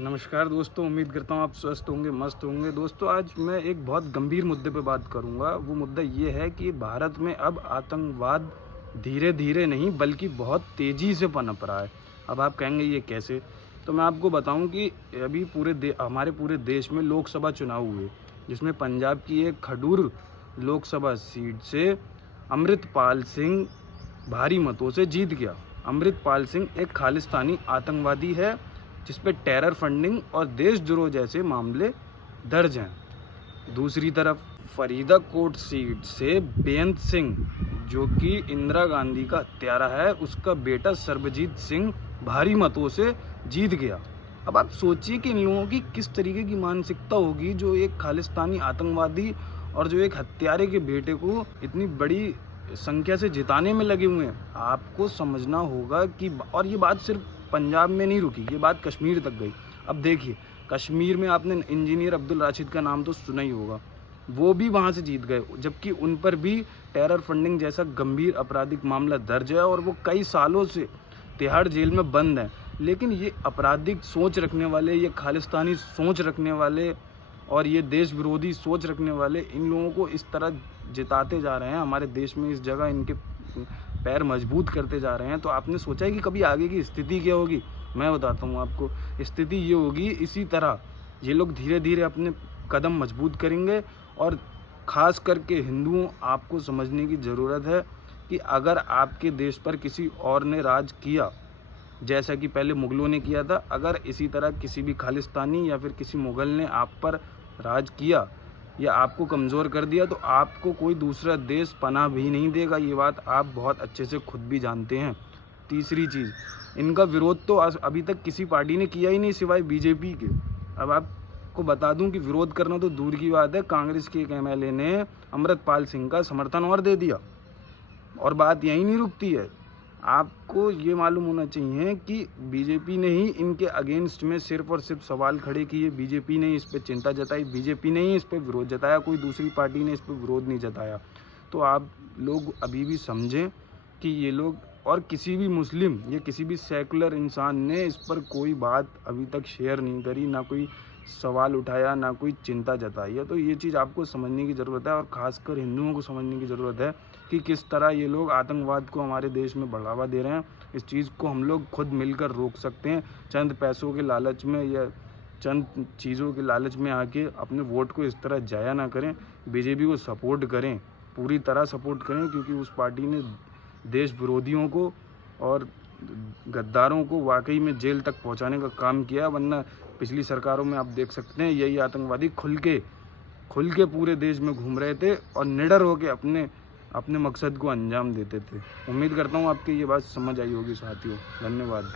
नमस्कार दोस्तों, उम्मीद करता हूँ आप स्वस्थ होंगे, मस्त होंगे। दोस्तों, आज मैं एक बहुत गंभीर मुद्दे पे बात करूँगा। वो मुद्दा ये है कि भारत में अब आतंकवाद धीरे-धीरे नहीं बल्कि बहुत तेज़ी से पनप रहा है। अब आप कहेंगे ये कैसे? तो मैं आपको बताऊँ कि अभी हमारे पूरे देश में लोकसभा चुनाव हुए, जिसमें पंजाब की एक खडूर लोकसभा सीट से अमृतपाल सिंह भारी मतों से जीत गया। अमृतपाल सिंह एक खालिस्तानी आतंकवादी है, जिस पे टेरर फंडिंग और देशद्रोह जैसे मामले दर्ज हैं। दूसरी तरफ फरीदाकोट सीट से बेअंत सिंह, जो कि इंदिरा गांधी का हत्यारा है, उसका बेटा सर्बजीत सिंह भारी मतों से जीत गया। अब आप सोचिए कि इन लोगों की किस तरीके की मानसिकता होगी, जो एक खालिस्तानी आतंकवादी और जो एक हत्यारे के बेटे को इतनी बड़ी संख्या से जिताने में लगे हुए हैं। आपको समझना होगा कि और ये बात सिर्फ पंजाब में नहीं रुकी, ये बात कश्मीर तक गई। अब देखिए, कश्मीर में आपने इंजीनियर अब्दुल राशिद का नाम तो सुना ही होगा, वो भी वहाँ से जीत गए, जबकि उन पर भी टेरर फंडिंग जैसा गंभीर आपराधिक मामला दर्ज है और वो कई सालों से तिहाड़ जेल में बंद हैं। लेकिन ये आपराधिक सोच रखने वाले, ये खालिस्तानी सोच रखने वाले और ये देश विरोधी सोच रखने वाले इन लोगों को इस तरह जिताते जा रहे हैं, हमारे देश में इस जगह इनके पैर मजबूत करते जा रहे हैं। तो आपने सोचा है कि कभी आगे की स्थिति क्या होगी? मैं बताता हूँ आपको। स्थिति ये होगी, इसी तरह ये लोग धीरे धीरे अपने कदम मजबूत करेंगे। और ख़ास करके हिंदुओं, आपको समझने की ज़रूरत है कि अगर आपके देश पर किसी और ने राज किया, जैसा कि पहले मुग़लों ने किया था, अगर इसी तरह किसी भी खालिस्तानी या फिर किसी मुग़ल ने आप पर राज किया या आपको कमज़ोर कर दिया, तो आपको कोई दूसरा देश पनाह भी नहीं देगा। ये बात आप बहुत अच्छे से खुद भी जानते हैं। तीसरी चीज़, इनका विरोध तो अभी तक किसी पार्टी ने किया ही नहीं सिवाय बीजेपी के। अब आपको बता दूं कि विरोध करना तो दूर की बात है, कांग्रेस के एक एमएलए ने अमृतपाल सिंह का समर्थन और दे दिया। और बात यहीं नहीं रुकती है, आपको ये मालूम होना चाहिए कि बीजेपी ने ही इनके अगेंस्ट में सिर्फ और सिर्फ सवाल खड़े किए। बीजेपी ने इस पे चिंता जताई, बीजेपी ने ही इस पे विरोध जताया, कोई दूसरी पार्टी ने इस पे विरोध नहीं जताया। तो आप लोग अभी भी समझें कि ये लोग, और किसी भी मुस्लिम या किसी भी सेकुलर इंसान ने इस पर कोई बात अभी तक शेयर नहीं करी, ना कोई सवाल उठाया, ना कोई चिंता जताई है। तो ये चीज़ आपको समझने की ज़रूरत है, और ख़ासकर हिंदुओं को समझने की ज़रूरत है कि किस तरह ये लोग आतंकवाद को हमारे देश में बढ़ावा दे रहे हैं। इस चीज़ को हम लोग खुद मिलकर रोक सकते हैं। चंद पैसों के लालच में या चंद चीज़ों के लालच में आके अपने वोट को इस तरह जाया ना करें। बीजेपी को सपोर्ट करें, पूरी तरह सपोर्ट करें, क्योंकि उस पार्टी ने देश विरोधियों को और गद्दारों को वाकई में जेल तक पहुंचाने का काम किया। वरना पिछली सरकारों में आप देख सकते हैं, यही आतंकवादी खुल के पूरे देश में घूम रहे थे और निडर होकर अपने मकसद को अंजाम देते थे। उम्मीद करता हूँ आपकी ये बात समझ आई होगी साथियों। धन्यवाद।